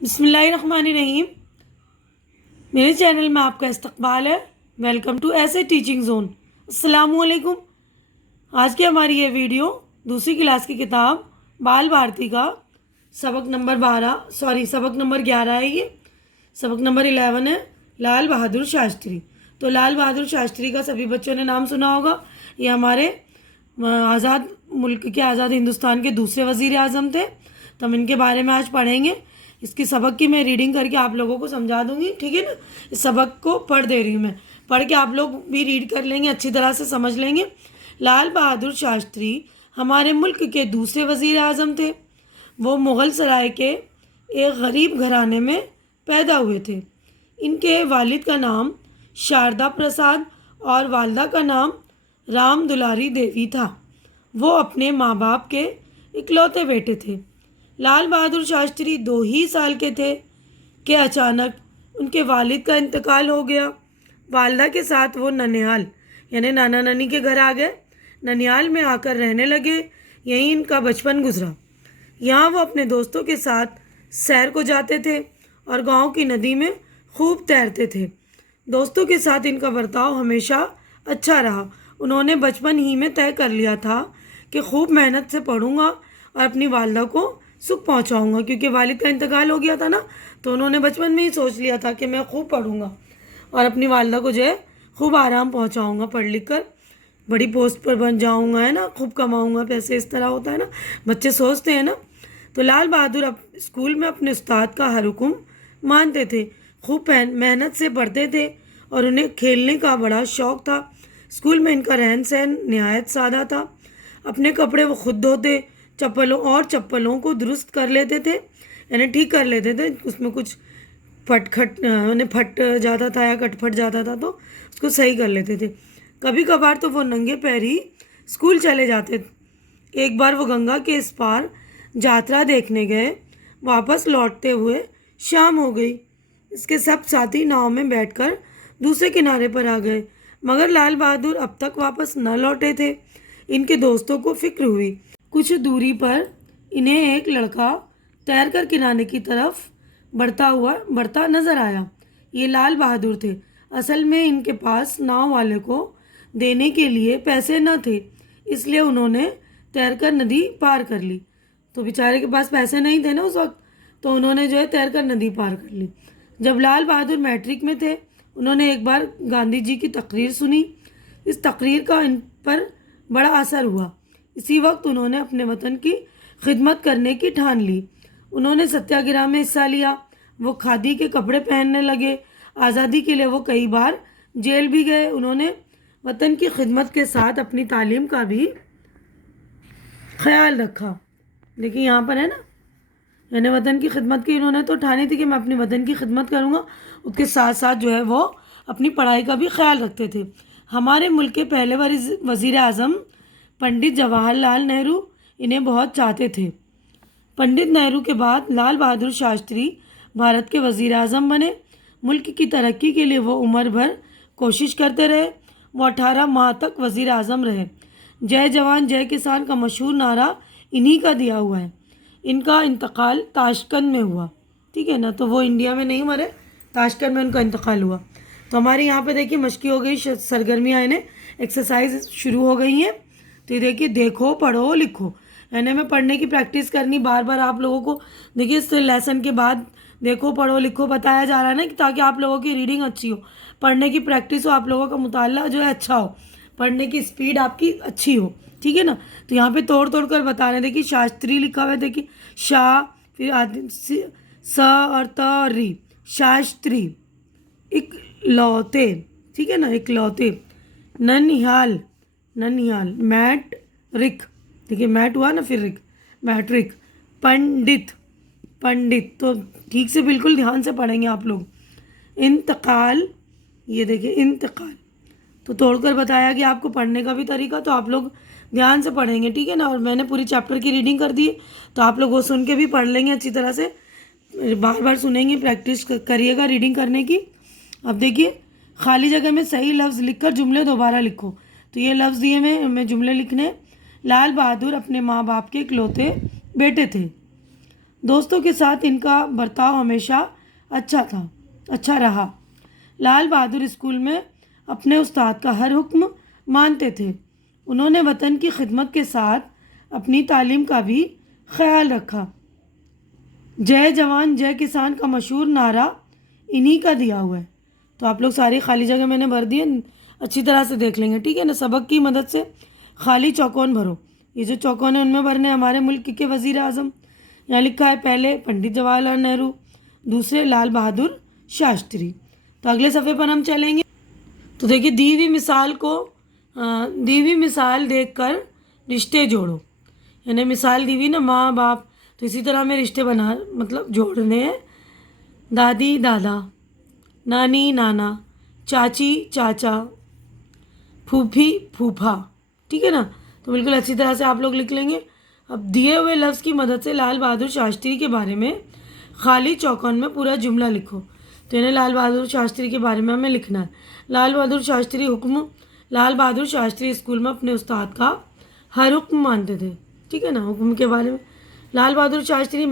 बिस्मिल्लाहिर्रहमानिर्रहीम। मेरे चैनल में आपका इस्तकबाल है। वेलकम टू ऐसे टीचिंग जोन। अस्सलामुअलैकुम। आज की हमारी ये वीडियो दूसरी क्लास की किताब बाल भारती का सबक नंबर 11 है। ये सबक नंबर 11 है, लाल बहादुर शास्त्री। तो लाल बहादुर शास्त्री का सभी बच्चों ने नाम सुना होगा। ये हमारे आज़ाद मुल्क के, आज़ाद हिंदुस्तान के दूसरे वज़ीर आज़म थे। तो हम इनके बारे में आज पढ़ेंगे। इसकी सबक की मैं रीडिंग करके आप लोगों को समझा दूंगी, ठीक है ना। इस सबक को पढ़ दे रही हूँ मैं, पढ़ के आप लोग भी रीड कर लेंगे, अच्छी तरह से समझ लेंगे। लाल बहादुर शास्त्री हमारे मुल्क के दूसरे वज़ीर आज़म थे। वो मुग़ल सराय के एक गरीब घराने में पैदा हुए थे। इनके वालिद का नाम शारदा प्रसाद और वालदा का नाम राम दुलारी देवी था। वो अपने माँ बाप के इकलौते बेटे थे। लाल बहादुर शास्त्री 2 ही साल के थे कि अचानक उनके वालिद का इंतकाल हो गया। वालदा के साथ वो ननिहाल यानी नाना नानी के घर आ गए। ननिहाल में आकर रहने लगे। यहीं इनका बचपन गुजरा। यहाँ वो अपने दोस्तों के साथ सैर को जाते थे और गांव की नदी में खूब तैरते थे। दोस्तों के साथ इनका बर्ताव हमेशा अच्छा रहा। उन्होंने बचपन ही में तय कर लिया था कि खूब मेहनत से पढ़ूंगा और अपनी वालदा को सुख पहुंचाऊंगा, क्योंकि वालिद का इंतकाल हो गया था ना। तो उन्होंने बचपन में ही सोच लिया था कि मैं खूब पढ़ूंगा और अपनी वालदा को जो है खूब आराम पहुंचाऊंगा, पढ़ लिख कर बड़ी पोस्ट पर बन जाऊंगा, है ना, खूब कमाऊंगा पैसे। इस तरह होता है ना, बच्चे सोचते हैं ना। तो लाल बहादुर स्कूल में अपने उस्ताद का हर हुक्म मानते थे, खूब मेहनत से पढ़ते थे और उन्हें खेलने का बड़ा शौक़ था। स्कूल में इनका रहन सहन नहायत सादा था। अपने कपड़े वो खुद धोते, चप्पलों को दुरुस्त कर लेते थे, यानी ठीक कर लेते थे। उसमें कुछ फट जाता था या कटफट जाता था तो उसको सही कर लेते थे। कभी कभार तो वो नंगे पैर ही स्कूल चले जाते थे। एक बार वो गंगा के इस पार यात्रा देखने गए। वापस लौटते हुए शाम हो गई। इसके सब साथी नाव में बैठकर दूसरे किनारे पर आ गए, मगर लाल बहादुर अब तक वापस न लौटे थे। इनके दोस्तों को फिक्र हुई। कुछ दूरी पर इन्हें एक लड़का तैरकर किनारे की तरफ बढ़ता नजर आया। ये लाल बहादुर थे। असल में इनके पास नाव वाले को देने के लिए पैसे न थे, इसलिए उन्होंने तैरकर नदी पार कर ली। तो बेचारे के पास पैसे नहीं थे ना उस वक्त, तो उन्होंने जो है तैरकर नदी पार कर ली। जब लाल बहादुर मैट्रिक में थे, उन्होंने एक बार गांधी जी की तकरीर सुनी। इस तकरीर का इन पर बड़ा असर हुआ। इसी वक्त उन्होंने अपने वतन की खिदमत करने की ठान ली। उन्होंने सत्याग्रह में हिस्सा लिया। वो खादी के कपड़े पहनने लगे। आज़ादी के लिए वो कई बार जेल भी गए। उन्होंने वतन की खिदमत के साथ अपनी तालीम का भी ख्याल रखा। देखिए यहाँ पर है ना, यानी वतन की खिदमत की इन्होंने तो ठानी थी कि मैं अपनी वतन की खिदमत करूँगा, उसके साथ साथ जो है वो अपनी पढ़ाई का भी ख्याल रखते थे। हमारे मुल्क के पहले वज़ीर आज़म पंडित जवाहरलाल नेहरू इन्हें बहुत चाहते थे। पंडित नेहरू के बाद लाल बहादुर शास्त्री भारत के वज़ीर आज़म बने। मुल्क की तरक्की के लिए वो उम्र भर कोशिश करते रहे। वो 18 माह तक वज़ीर आज़म रहे। जय जवान जय किसान का मशहूर नारा इन्हीं का दिया हुआ है। इनका इंतकाल ताशकंद में हुआ, ठीक है ना। तो वो इंडिया में नहीं मरे, ताशकंद में उनका इंतकाल हुआ। तो हमारे यहाँ पे देखिए मशक़ी हो गई, सरगर्मियाँ इन्हें एक्सरसाइज शुरू हो गई हैं। तो ये देखिए, देखो पढ़ो लिखो, यानी मैं पढ़ने की प्रैक्टिस करनी बार बार आप लोगों को। देखिए इस लेसन के बाद देखो पढ़ो लिखो बताया जा रहा है ना, कि ताकि आप लोगों की रीडिंग अच्छी हो, पढ़ने की प्रैक्टिस हो, आप लोगों का मुताला जो है अच्छा हो, पढ़ने की स्पीड आपकी अच्छी हो, ठीक है ना। तो यहाँ पे तोड़ तोड़ कर बता रहे हैं। देखिए शास्त्री लिखा हुआ है, देखिए शाह, फिर स और त और री, शास्त्री। इकलौते, ठीक है ना, इकलौते। ननिहाल, मैट रिक, देखिए मैट हुआ ना, फिर रिक, मैट्रिक। पंडित, तो ठीक से बिल्कुल ध्यान से पढ़ेंगे आप लोग। इंतकाल, ये देखिए इंतकाल। तो तोड़कर बताया कि आपको पढ़ने का भी तरीका, तो आप लोग ध्यान से पढ़ेंगे, ठीक है ना। और मैंने पूरी चैप्टर की रीडिंग कर दी है, तो आप लोग वो सुन के भी पढ़ लेंगे अच्छी तरह से। बार बार सुनेंगे, प्रैक्टिस करिएगा रीडिंग करने की। अब देखिए, खाली जगह में सही लफ्ज़ लिखकर जुमले दोबारा लिखो। तो ये लफ्ज़ दिए मैं जुमले लिखने। लाल बहादुर अपने माँ बाप के इकलौते बेटे थे। दोस्तों के साथ इनका बर्ताव हमेशा अच्छा रहा। लाल बहादुर स्कूल में अपने उस्ताद का हर हुक्म मानते थे। उन्होंने वतन की खिदमत के साथ अपनी तालीम का भी ख्याल रखा। जय जवान जय किसान का मशहूर नारा इन्हीं का दिया हुआ है। तो आप लोग सारी खाली जगह मैंने भर दी है, अच्छी तरह से देख लेंगे, ठीक है ना। सबक की मदद से खाली चौकोन भरो। ये जो चौकोन है उनमें भरने हमारे मुल्क के वज़ीर आज़म। यहाँ लिखा है पहले पंडित जवाहरलाल नेहरू, दूसरे लाल बहादुर शास्त्री। तो अगले सफ़े पर हम चलेंगे। तो देखिए दी हुई मिसाल देखकर रिश्ते जोड़ो। यानी मिसाल दी हुई ना माँ बाप, तो इसी तरह हमें रिश्ते जोड़ने हैं। दादी दादा, नानी नाना, चाची चाचा, फूफी फूफा, ठीक है ना। तो बिल्कुल अच्छी तरह से आप लोग लिख लेंगे। अब दिए हुए लफ्ज़ की मदद से लाल बहादुर शास्त्री के बारे में खाली चौकोन में पूरा जुमला लिखो। तो इन्हें लाल बहादुर शास्त्री के बारे में हमें लिखना है। लाल बहादुर शास्त्री स्कूल में अपने उस्ताद का हर हुक्म मानते थे, ठीक है ना। हुक्म के बारे में लाल बहादुर शास्त्री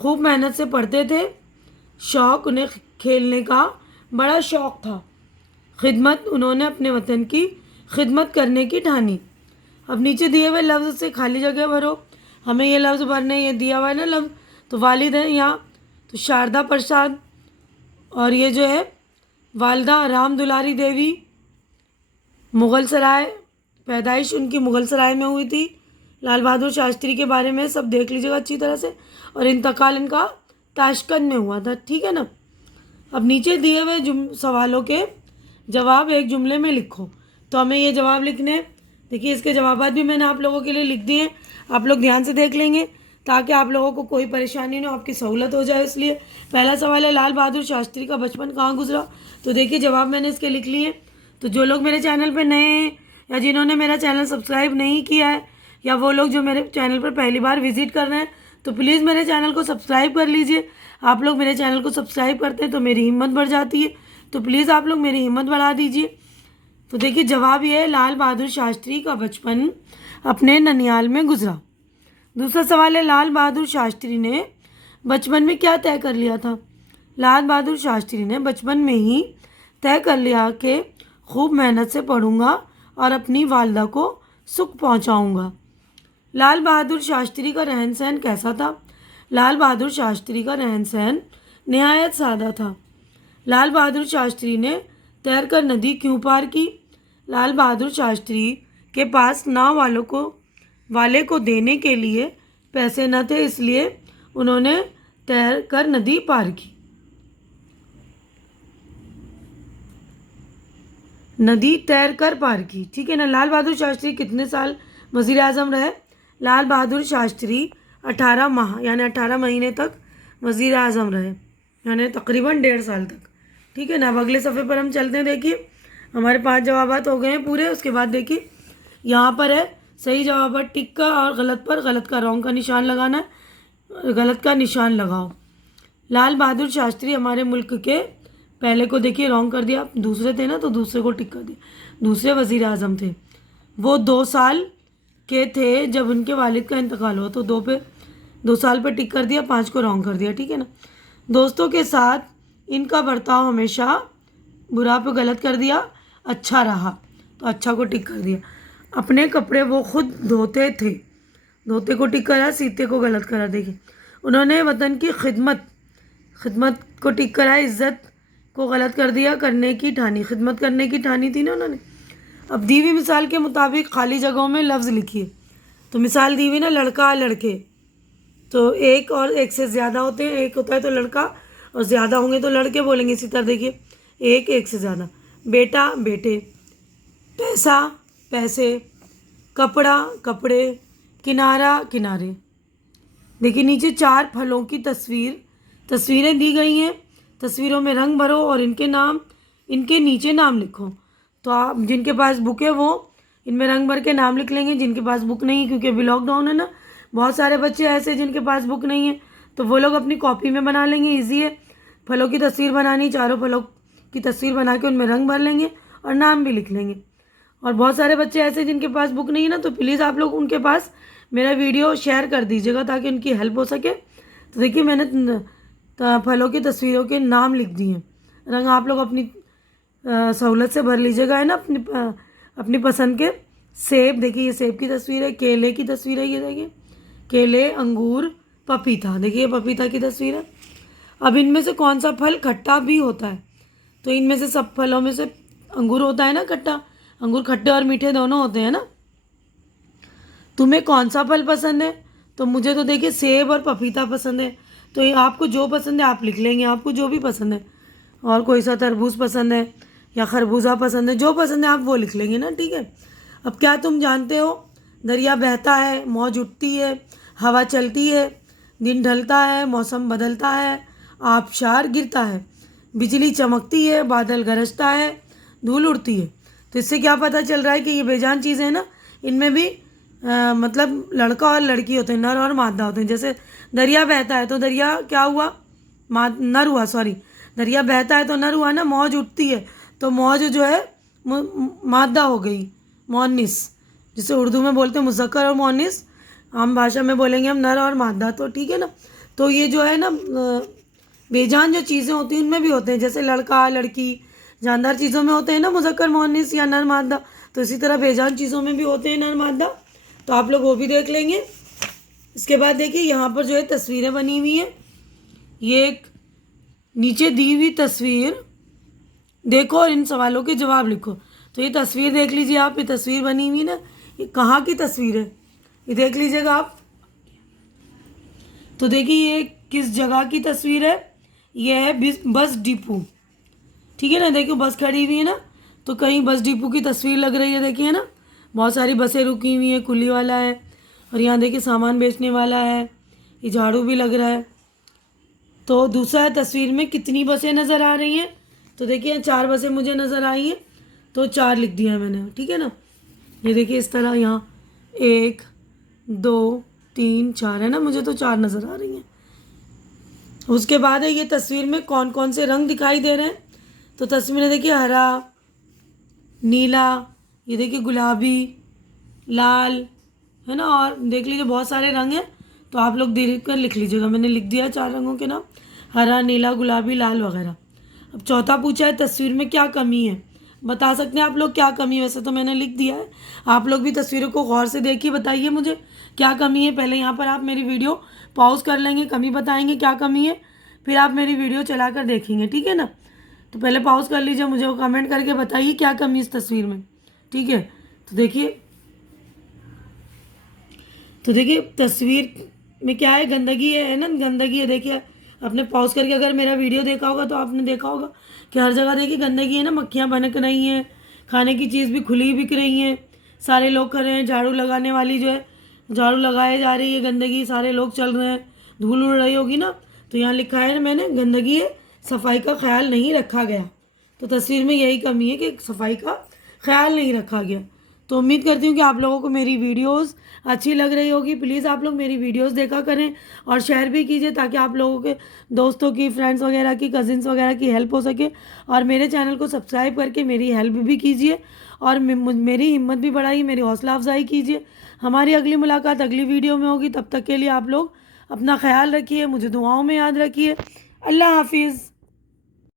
खूब मेहनत से पढ़ते थे। उन्हें खेलने का बड़ा शौक़ था। उन्होंने अपने वतन की खिदमत करने की ठानी। अब नीचे दिए हुए लफ्ज़ से खाली जगह भरो। हमें ये लफ्ज़ भरने, ये दिया हुआ है ना लफ्ज़, तो वालिद है यहाँ, तो शारदा प्रसाद, और ये जो है वालदा राम दुलारी देवी, मुग़ल सराय, पैदाइश उनकी मुग़ल सराय में हुई थी। लाल बहादुर शास्त्री के बारे में सब देख लीजिएगा अच्छी तरह से। और इंतकाल इनका ताशकंद में हुआ था, ठीक है ना। अब नीचे दिए हुए सवालों के जवाब एक जुमले में लिखो। तो हमें ये जवाब लिखने हैं। देखिए इसके जवाबात भी मैंने आप लोगों के लिए लिख दिए हैं, आप लोग ध्यान से देख लेंगे ताकि आप लोगों को कोई परेशानी ना हो, आपकी सहूलत हो जाए। इसलिए पहला सवाल है लाल बहादुर शास्त्री का बचपन कहाँ गुजरा। तो देखिए जवाब मैंने इसके लिख लिए। तो जो लोग मेरे चैनल पर नए हैं या जिन्होंने मेरा चैनल सब्सक्राइब नहीं किया है, या वो लोग जो मेरे चैनल पर पहली बार विजिट कर रहे हैं, तो प्लीज़ मेरे चैनल को सब्सक्राइब कर लीजिए। आप लोग मेरे चैनल को सब्सक्राइब करते हैं तो मेरी हिम्मत बढ़ जाती है। तो प्लीज़ आप लोग मेरी हिम्मत बढ़ा दीजिए। तो देखिए जवाब ये है, लाल बहादुर शास्त्री का बचपन अपने ननियाल में गुजरा। दूसरा सवाल है, लाल बहादुर शास्त्री ने बचपन में क्या तय कर लिया था। लाल बहादुर शास्त्री ने बचपन में ही तय कर लिया कि खूब मेहनत से पढ़ूंगा और अपनी वालदा को सुख पहुंचाऊंगा। लाल बहादुर शास्त्री का रहन सहन कैसा था। लाल बहादुर शास्त्री का रहन सहन निहायत सादा था। लाल बहादुर शास्त्री ने तैरकर नदी क्यों पार की। लाल बहादुर शास्त्री के पास नाव वाले को देने के लिए पैसे न थे, इसलिए उन्होंने तैरकर नदी पार की। नदी तैरकर पार की, ठीक है ना। लाल बहादुर शास्त्री कितने साल वज़ीर आज़म रहे। लाल बहादुर शास्त्री 18 माह यानी 18 महीने तक वज़ीर आज़म रहे, यानी तकरीबन 1.5 साल तक, ठीक है ना। अब अगले सफ़े पर हम चलते हैं। देखिए हमारे 5 जवाबात हो गए हैं पूरे। उसके बाद देखिए यहाँ पर है सही जवाब पर टिक का और गलत का रॉन्ग का निशान लगाना है। गलत का निशान लगाओ। लाल बहादुर शास्त्री हमारे मुल्क के, पहले को देखिए रॉन्ग कर दिया, दूसरे थे ना तो दूसरे को टिक कर दिया, दूसरे वज़ीर आज़म थे। वो 2 साल के थे जब उनके वालिद का इंतकाल हुआ, तो 2 साल पे टिक कर दिया, 5 को रॉन्ग कर दिया, ठीक है ना। दोस्तों के साथ इनका बर्ताव हमेशा, बुरा पे गलत कर दिया, अच्छा रहा, तो अच्छा को टिक कर दिया। अपने कपड़े वो खुद धोते थे, धोते को टिक करा, सीते को गलत करा। देखिए उन्होंने वतन की खिदमत को टिक करा, इज्जत को गलत कर दिया, करने की ठानी, खिदमत करने की ठानी थी ना उन्होंने। अब दी हुई मिसाल के मुताबिक खाली जगहों में लफ्ज़ लिखिए। तो मिसाल दी हुई ना लड़का लड़के, तो एक और एक से ज़्यादा होते हैं, एक होता है तो लड़का और ज़्यादा होंगे तो लड़के बोलेंगे। इसी तरह देखिए एक से ज़्यादा, बेटा बेटे, पैसा पैसे, कपड़ा कपड़े, किनारा किनारे। देखिए नीचे 4 फलों की तस्वीरें दी गई हैं। तस्वीरों में रंग भरो और इनके नीचे नाम लिखो। तो आप जिनके पास बुक है वो इनमें रंग भर के नाम लिख लेंगे। जिनके पास बुक नहीं है, क्योंकि अभी लॉकडाउन है ना, बहुत सारे बच्चे ऐसे जिनके पास बुक नहीं है, तो वो लोग अपनी कॉपी में बना लेंगे। ईजी है, फलों की तस्वीर बनानी, 4 फलों की तस्वीर बना के उनमें रंग भर लेंगे और नाम भी लिख लेंगे। और बहुत सारे बच्चे ऐसे जिनके पास बुक नहीं है ना, तो प्लीज़ आप लोग उनके पास मेरा वीडियो शेयर कर दीजिएगा ताकि उनकी हेल्प हो सके। तो देखिए मैंने फलों की तस्वीरों के नाम लिख दिए। रंग आप लोग अपनी सहूलत से भर लीजिएगा, है ना, अपनी पसंद के। सेब, देखिए ये सेब की तस्वीर है। केले की तस्वीर है, ये देखिए केले, अंगूर, पपीता, देखिए पपीता की तस्वीर है। अब इनमें से कौन सा फल खट्टा भी होता है? तो इनमें से सब फलों में से अंगूर होता है ना खट्टा। अंगूर खट्टे और मीठे दोनों होते हैं ना। तुम्हें कौन सा फल पसंद है? तो मुझे तो देखिए सेब और पपीता पसंद है। तो ये आपको जो पसंद है आप लिख लेंगे, आपको जो भी पसंद है। और कोई सा तरबूज पसंद है या खरबूजा पसंद है, जो पसंद है आप वो लिख लेंगे ना, ठीक है। अब क्या तुम जानते हो? दरिया बहता है, मौज उठती है, हवा चलती है, दिन ढलता है, मौसम बदलता है, आबशार गिरता है, बिजली चमकती है, बादल गरजता है, धूल उड़ती है। तो इससे क्या पता चल रहा है कि ये बेजान चीज़ें हैं ना, इनमें भी मतलब लड़का और लड़की होते हैं, नर और मादा होते हैं। जैसे दरिया बहता है तो दरिया क्या हुआ? नर हुआ, सॉरी। दरिया बहता है तो नर हुआ ना। मौज उठती है तो मौज जो है मादा हो गई, मोनिस, जिसे उर्दू में बोलते हैं मुज़क्कर और मोनिस। आम भाषा में बोलेंगे हम नर और मादा, तो ठीक है ना। तो ये जो है ना बेजान जो चीज़ें होती हैं उनमें भी होते हैं। जैसे लड़का लड़की जानदार चीज़ों में होते हैं ना मुज़क्कर मोनिस या नर मादा, तो इसी तरह बेजान चीज़ों में भी होते हैं नर मादा। तो आप लोग वो भी देख लेंगे। इसके बाद देखिए यहाँ पर जो है तस्वीरें बनी हुई हैं। ये एक नीचे दी हुई तस्वीर देखो और इन सवालों के जवाब लिखो। तो ये तस्वीर देख लीजिए आप, ये तस्वीर बनी हुई ना, ये कहाँ की तस्वीर है ये देख लीजिएगा आप। तो देखिए ये किस जगह की तस्वीर है? ये है बस डिपो, ठीक है ना। देखिए बस खड़ी हुई है ना, तो कहीं बस डिपो की तस्वीर लग रही है, देखिए ना। बहुत सारी बसें रुकी हुई हैं, कुली वाला है, और यहाँ देखिए सामान बेचने वाला है, ये झाड़ू भी लग रहा है। तो दूसरा तस्वीर में कितनी बसें नज़र आ रही हैं? तो देखिए 4 बसें मुझे नज़र आई हैं, तो 4 लिख दिया है मैंने, ठीक है ना। ये देखिए इस तरह यहाँ 1 2 3 4 है ना, मुझे तो 4 नज़र आ रही हैं। उसके बाद है ये तस्वीर में कौन कौन से रंग दिखाई दे रहे हैं? तो तस्वीर में देखिए हरा, नीला, ये देखिए गुलाबी, लाल, है ना। और देख लीजिए बहुत सारे रंग हैं, तो आप लोग देख कर लिख लीजिएगा। मैंने लिख दिया 4 रंगों के नाम, हरा, नीला, गुलाबी, लाल वगैरह। अब चौथा पूछा है तस्वीर में क्या कमी है? बता सकते हैं आप लोग क्या कमी है? वैसे तो मैंने लिख दिया है, आप लोग भी तस्वीरों को गौर से देखिए, बताइए मुझे क्या कमी है। पहले यहाँ पर आप मेरी वीडियो पॉज कर लेंगे, कमी बताएंगे क्या कमी है, फिर आप मेरी वीडियो चला कर देखेंगे, ठीक है ना। तो पहले पॉज कर लीजिए, मुझे वो कमेंट करके बताइए क्या कमी इस तस्वीर में, ठीक है। तो देखिए तस्वीर में क्या है? गंदगी है ना, गंदगी है। देखिए आपने पॉज करके अगर मेरा वीडियो देखा होगा तो आपने देखा होगा कि हर जगह देखिए गंदगी है ना, मक्खियाँ भनक रही हैं, खाने की चीज़ भी खुली बिक रही हैं, सारे लोग कर रहे हैं, झाड़ू लगाने वाली जो है झाड़ू लगाए जा रही है, गंदगी, सारे लोग चल रहे हैं, धूल उड़ रही होगी ना। तो यहाँ लिखा है ना मैंने, गंदगी है, सफाई का ख्याल नहीं रखा गया। तो तस्वीर में यही कमी है कि सफाई का ख्याल नहीं रखा गया। तो उम्मीद करती हूँ कि आप लोगों को मेरी वीडियोस अच्छी लग रही होगी। प्लीज़ आप लोग मेरी वीडियोस देखा करें और शेयर भी कीजिए, ताकि आप लोगों के दोस्तों की, फ्रेंड्स वगैरह की, कजिन्स वगैरह की हेल्प हो सके। और मेरे चैनल को सब्सक्राइब करके मेरी हेल्प भी कीजिए और मेरी हिम्मत भी बढ़ाइए, मेरी हौसला अफजाई कीजिए। हमारी अगली मुलाकात अगली वीडियो में होगी। तब तक के लिए आप लोग अपना ख्याल रखिए, मुझे दुआओं में याद रखिए। अल्लाह हाफिज़।